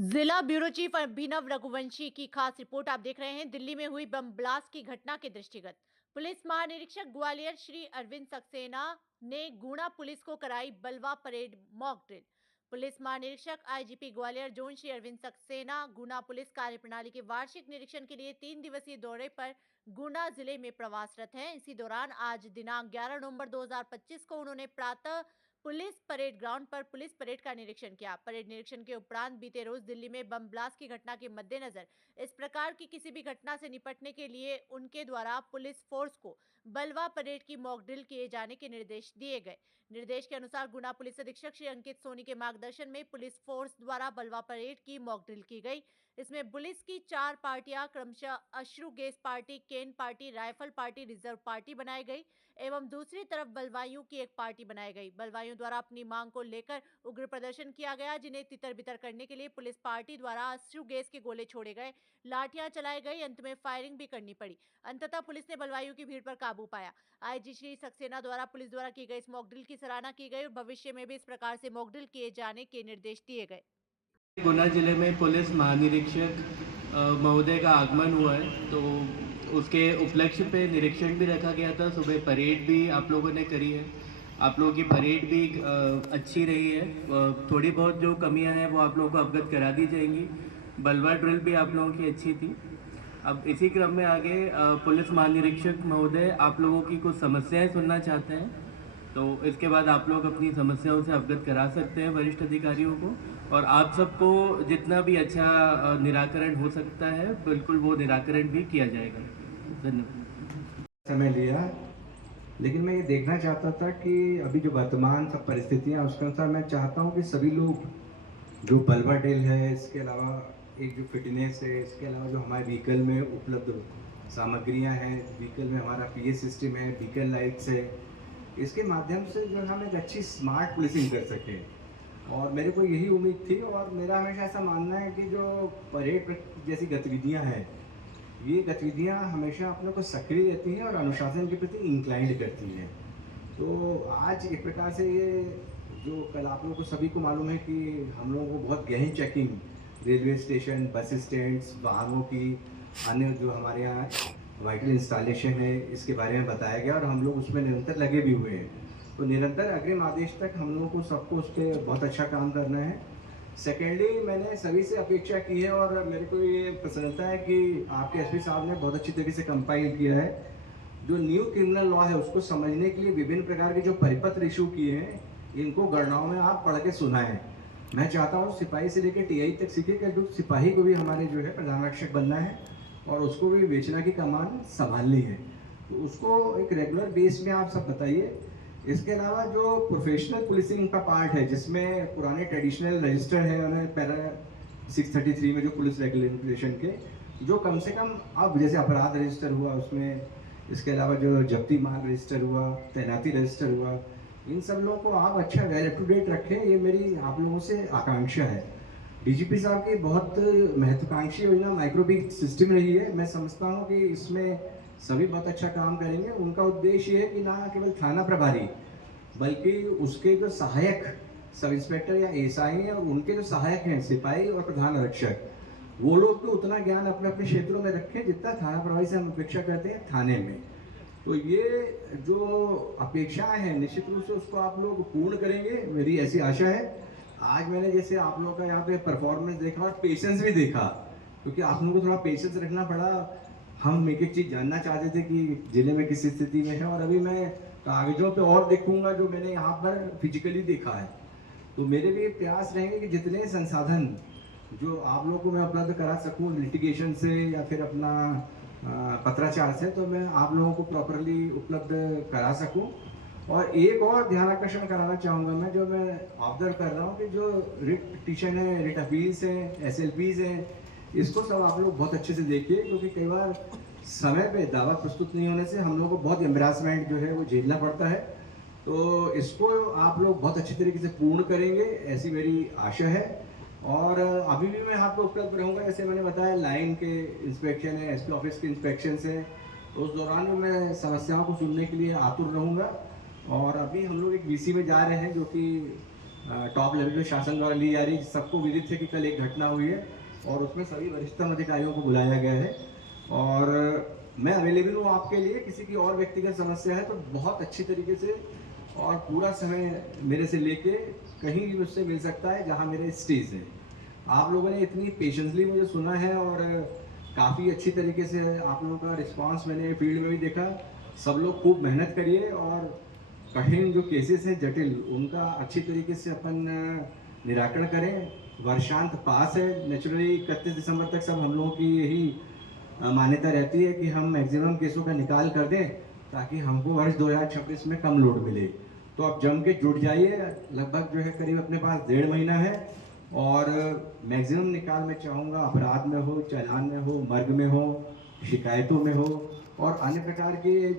जिला bureau chief अभिनव रघुवंशी की खास रिपोर्ट आप देख रहे हैं। दिल्ली में हुई बम ब्लास्ट की घटना के दृष्टिगत पुलिस महानिरीक्षक ग्वालियर श्री अरविंद सक्सेना ने गुना पुलिस को कराई बलवा परेड मॉक ड्रिल। पुलिस महानिरीक्षक आईजीपी ग्वालियर जोन श्री अरविंद सक्सेना गुना पुलिस कार्यप्रणाली के वार्षिक निरीक्षण के लिए 3 दिवसीय दौरे पर गुना जिले में प्रवासरत हैं। इसी दौरान आज दिनांक 11 नवंबर 2025 को उन्होंने प्रातः पुलिस परेड ग्राउंड पर पुलिस परेड का निरीक्षण किया। परेड निरीक्षण के उपरांत बीते रोज दिल्ली में बम ब्लास्ट की घटना के मद्देनजर इस प्रकार की किसी भी घटना से निपटने के लिए उनके द्वारा पुलिस फोर्स को बलवा परेड की मॉक ड्रिल किए जाने के निर्देश दिए गए। निर्देश के अनुसार गुना पुलिस अधीक्षक श्री अंकित सोनी के मार्गदर्शन में पुलिस फोर्स द्वारा बलवा परेड की मॉक ड्रिल की गई। इसमें पुलिस की 4 पार्टियां क्रमशः अश्रु gas party, cane party, rifle party, reserve party बनाई गई एवं दूसरी तरफ बलवाइयों की एक पार्टी बनाई गई। बलवाइयों द्वारा अपनी मांग को लेकर उग्र प्रदर्शन किया गया, जिन्हें तितर बितर करने के लिए पुलिस पार्टी द्वारा अश्रु गैस के गोले छोड़े गए, लाठियां चलाई गई, अंत में फायरिंग भी करनी पड़ी। अंततः पुलिस ने बलवाइयों की भीड़ पर काबू पाया। आईजी श्री सक्सेना द्वारा पुलिस द्वारा की गई इस मॉक ड्रिल की सराहना की गई और भविष्य में भी इस प्रकार से मॉक ड्रिल किए जाने के निर्देश दिए गए। गुना जिले में पुलिस महानिरीक्षक महोदय का आगमन हुआ है, तो उसके उपलक्ष्य पे निरीक्षण भी रखा गया था। सुबह परेड भी आप लोगों ने करी है। आप लोगों की परेड भी अच्छी रही है। थोड़ी बहुत जो कमियां हैं वो आप लोगों को अवगत करा दी जाएंगी। बलवा ड्रिल भी आप लोगों की अच्छी थी। अब इसी क्रम में आगे पुलिस महानिरीक्षक महोदय आप लोगों की कुछ समस्याएं सुनना चाहते हैं, तो इसके बाद आप लोग अपनी समस्याओं से अवगत करा सकते हैं वरिष्ठ अधिकारियों को, और आप सबको जितना भी अच्छा निराकरण हो सकता है बिल्कुल वो निराकरण भी किया जाएगा। धन्यवाद। समय लिया, लेकिन मैं ये देखना चाहता था कि अभी जो वर्तमान सब परिस्थितियाँ उसके अनुसार मैं चाहता हूँ कि सभी लोग जो बलवा ड्रिल है, इसके अलावा एक जो फिटनेस है, इसके अलावा जो हमारे व्हीकल में उपलब्ध सामग्रियाँ हैं, व्हीकल में हमारा पीएस सिस्टम है, व्हीकल लाइट्स है, इसके माध्यम से जो हम एक अच्छी स्मार्ट पुलिसिंग कर सकें। और मेरे को यही उम्मीद थी, और मेरा हमेशा ऐसा मानना है कि जो परेड जैसी गतिविधियां हैं, ये गतिविधियां हमेशा अपने को सक्रिय रहती हैं और अनुशासन के प्रति इंक्लाइंड करती हैं। तो आज एक प्रकार से ये जो कल आप लोगों को सभी को मालूम है कि हम लोगों को बहुत गहन चेकिंग रेलवे स्टेशन, बस स्टैंड्स, वाहनों की, अन्य जो हमारे यहाँ वाइटल इंस्टॉलेशन है, इसके बारे में बताया गया और हम लोग उसमें निरंतर लगे भी हुए हैं। तो निरंतर अग्रिम आदेश तक हम लोगों को सबको उस पर बहुत अच्छा काम करना है। सेकेंडली, मैंने सभी से अपेक्षा की है और मेरे को ये प्रसन्नता है कि आपके एसपी साहब ने बहुत अच्छी तरीके से कंपाइल किया है। जो न्यू क्रिमिनल लॉ है उसको समझने के लिए विभिन्न प्रकार के जो परिपत्र इशू किए हैं, इनको गणनाओं में आप पढ़ के सुनाएं। मैं चाहता हूँ सिपाही से लेकर टीआई तक सीखे कि सिपाही को भी हमारे जो है प्रधान रक्षक बनना है और उसको भी बेचना की कमान संभालनी है, तो उसको एक रेगुलर बेस में आप सब बताइए। इसके अलावा जो प्रोफेशनल पुलिसिंग का पार्ट है, जिसमें पुराने ट्रेडिशनल रजिस्टर है, उन्हें पैरा 633 में जो पुलिस रेगुलेशन के जो कम से कम अब जैसे अपराध रजिस्टर हुआ उसमें, इसके अलावा जो जब्ती माल रजिस्टर हुआ, तैनाती रजिस्टर हुआ, इन सब लोगों को आप अच्छा वेल अप टू डेट रखें, ये मेरी आप लोगों से आकांक्षा है। डीजीपी साहब की बहुत महत्वाकांक्षी योजना माइक्रोबीट सिस्टम रही है। मैं समझता हूँ कि इसमें सभी बहुत अच्छा काम करेंगे। उनका उद्देश्य है कि ना केवल थाना प्रभारी बल्कि उसके जो सहायक सब इंस्पेक्टर या एसआई हैं और उनके जो सहायक हैं सिपाही और प्रधान आरक्षक, वो लोग तो उतना ज्ञान अपने अपने क्षेत्रों में रखें जितना थाना प्रभारी से हम अपेक्षा करते हैं थाने में। तो ये जो अपेक्षाएं हैं निश्चित रूप से उसको आप लोग पूर्ण करेंगे, मेरी ऐसी आशा है। आज मैंने जैसे आप लोगों का यहाँ पे परफॉर्मेंस देखा और पेशेंस भी देखा, क्योंकि आप लोगों को थोड़ा पेशेंस रखना पड़ा। हम एक एक चीज़ जानना चाहते थे कि जिले में किस स्थिति में है, और अभी मैं कागजों पे और देखूंगा जो मैंने यहाँ पर फिजिकली देखा है। तो मेरे भी प्रयास रहेंगे कि जितने संसाधन जो आप लोगों को मैं उपलब्ध करा सकूँ लिटिगेशन से या फिर अपना पत्राचार से, तो मैं आप लोगों को प्रॉपरली उपलब्ध करा सकूँ। और एक और ध्यान आकर्षण कराना चाहूँगा मैं, जो मैं ऑब्जर्व कर रहा हूँ कि जो रिट पिटीशन है, रिट अपील्स हैं, एसएलपीज हैं, इसको सब आप लोग बहुत अच्छे से देखिए, क्योंकि कई बार समय पे दावा प्रस्तुत नहीं होने से हम लोगों को बहुत एम्बेरसमेंट जो है वो झेलना पड़ता है। तो इसको आप लोग बहुत अच्छी तरीके से पूर्ण करेंगे, ऐसी मेरी आशा है। और अभी भी मैं आपको उपलब्ध रहूँगा, जैसे मैंने बताया लाइन के इंस्पेक्शन है, एसपी ऑफिस के इंस्पेक्शन है, तो उस दौरान में मैं समस्याओं को सुनने के लिए आतुर रहूँगा। और अभी हम लोग एक वीसी में जा रहे हैं जो कि टॉप लेवल पे शासन द्वारा ली जा रही है। सबको विदित है कि कल एक घटना हुई है और उसमें सभी वरिष्ठतम अधिकारियों को बुलाया गया है और मैं अवेलेबल हूँ आपके लिए। किसी की और व्यक्तिगत समस्या है तो बहुत अच्छी तरीके से और पूरा समय मेरे से लेके कहीं भी मुझसे मिल सकता है जहाँ मेरे स्टेज है। आप लोगों ने इतनी पेशेंसली मुझे सुना है और काफ़ी अच्छी तरीके से आप लोगों का रिस्पांस मैंने फील्ड में भी देखा। सब लोग खूब मेहनत करिए और कठिन जो केसेस हैं जटिल, उनका अच्छी तरीके से अपन निराकरण करें। वर्षांत पास है, नेचुरली 31 दिसंबर तक सब हम लोगों की यही मान्यता रहती है कि हम मैक्सिमम केसों का निकाल कर दें ताकि हमको वर्ष 2026 में कम लोड मिले। तो आप जम के जुट जाइए। लगभग जो है करीब अपने पास 1.5 महीना है और मैक्सिमम निकाल मैं चाहूँगा अपराध में हो, चालान में हो, मर्ग में हो, शिकायतों में हो और अन्य प्रकार के जो